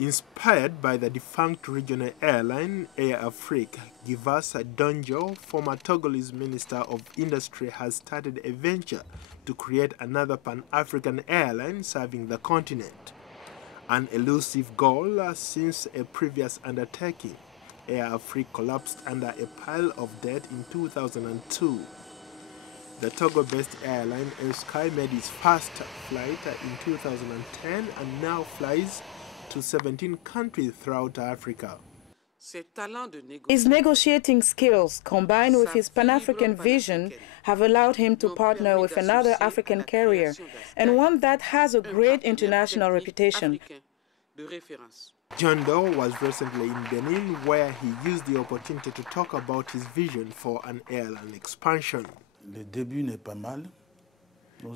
Inspired by the defunct regional airline Air Afrique, Givasa Donjo, former Togolese Minister of Industry, has started a venture to create another Pan-African airline serving the continent. An elusive goal since a previous undertaking. Air Afrique collapsed under a pile of debt in 2002. The Togo-based airline Air Sky made its first flight in 2010 and now flies to 17 countries throughout Africa. His negotiating skills, combined with his Pan-African vision, have allowed him to partner with another African carrier, and one that has a great international reputation. John Doe was recently in Benin, where he used the opportunity to talk about his vision for an airline expansion.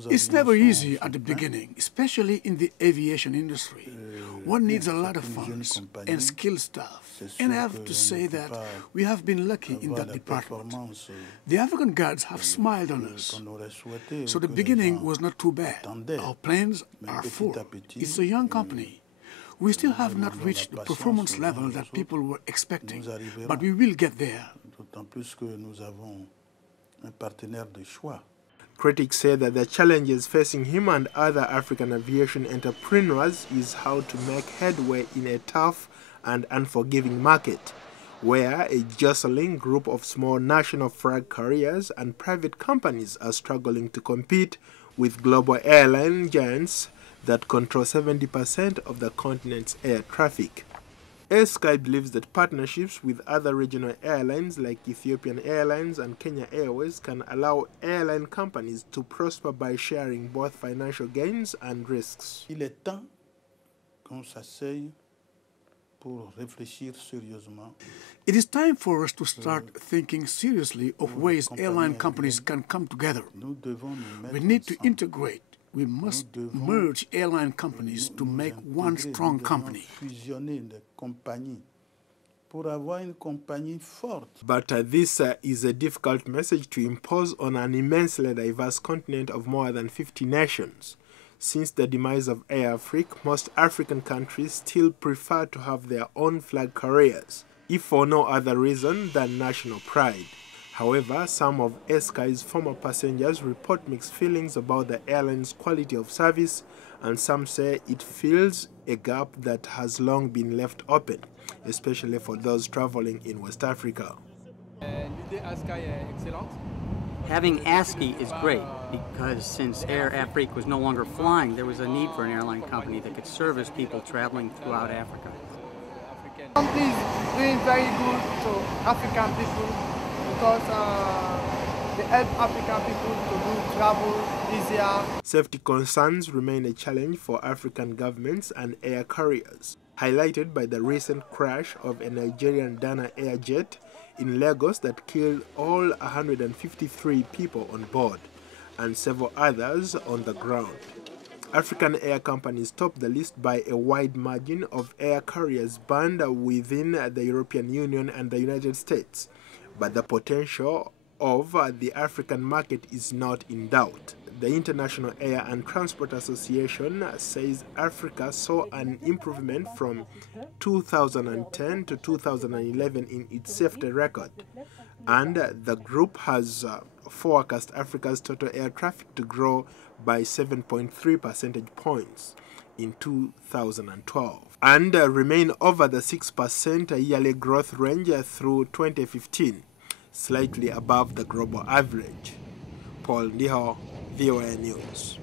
It's never easy at the beginning, especially in the aviation industry. One needs a lot of funds and skilled staff. And I have to say that we have been lucky in that department. The African guards have smiled on us. So the beginning was not too bad. Our plans are full. It's a young company. We still have not reached the performance level that people were expecting, but we will get there. Critics say that the challenges facing him and other African aviation entrepreneurs is how to make headway in a tough and unforgiving market, where a jostling group of small national flag carriers and private companies are struggling to compete with global airline giants that control 70% of the continent's air traffic. Air Sky believes that partnerships with other regional airlines like Ethiopian Airlines and Kenya Airways can allow airline companies to prosper by sharing both financial gains and risks. Il est temps qu'on s'asseye pour réfléchir sérieusement. It is time for us to start thinking seriously of ways airline companies can come together. We need to integrate. We must merge airline companies to make one strong company. But this is a difficult message to impose on an immensely diverse continent of more than 50 nations. Since the demise of Air Afrique, most African countries still prefer to have their own flag carriers, if for no other reason than national pride. However, some of Air Sky's former passengers report mixed feelings about the airline's quality of service, and some say it fills a gap that has long been left open, especially for those traveling in West Africa. Having ASCII is great because since Air Afrique was no longer flying, there was a need for an airline company that could service people traveling throughout Africa. The company is doing very good to African people, because they help African people to do travel easier. Safety concerns remain a challenge for African governments and air carriers, highlighted by the recent crash of a Nigerian Dana Air jet in Lagos that killed all 153 people on board and several others on the ground. African air companies top the list by a wide margin of air carriers banned within the European Union and the United States. But the potential of the African market is not in doubt. The International Air and Transport Association says Africa saw an improvement from 2010 to 2011 in its safety record, and the group has forecast Africa's total air traffic to grow by 7.3 percentage points in 2012 and remain over the 6% yearly growth range through 2015, slightly above the global average. Paul Ndiho, VOA News.